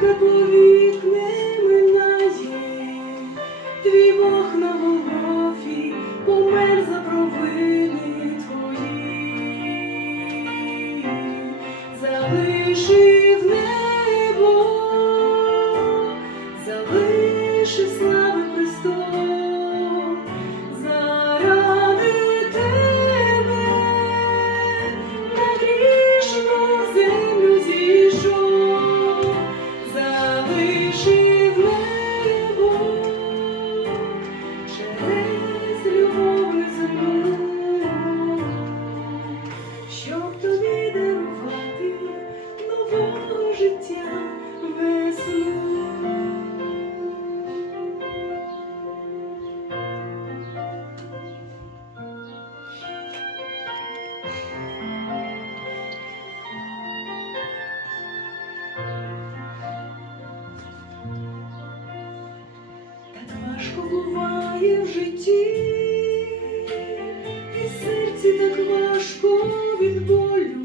до тебе повік не твій Бог на Голгофі помер за провини твої, залишив житті, і серці так важко від болю,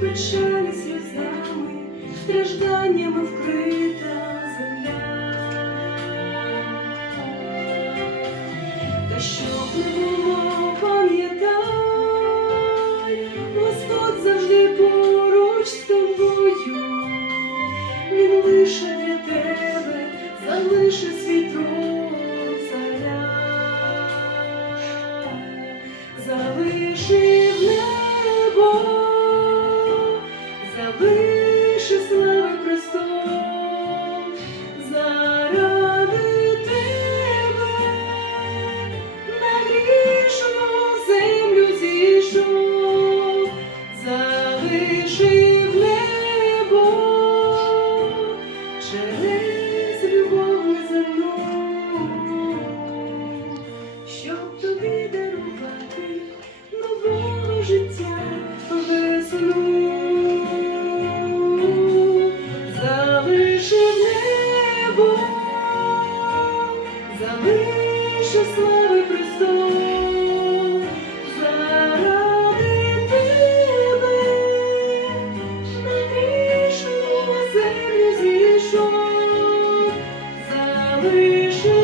печалі сльозами, стражданнями вкрита земля. Та щоб не було, пам'ятай, Господь завжди поруч з тобою. Він лише для тебе залишив тобі дарувати нового життя весну. Залишив небо, залишив слави престол, заради тебе на грішну землю зійшов, залишив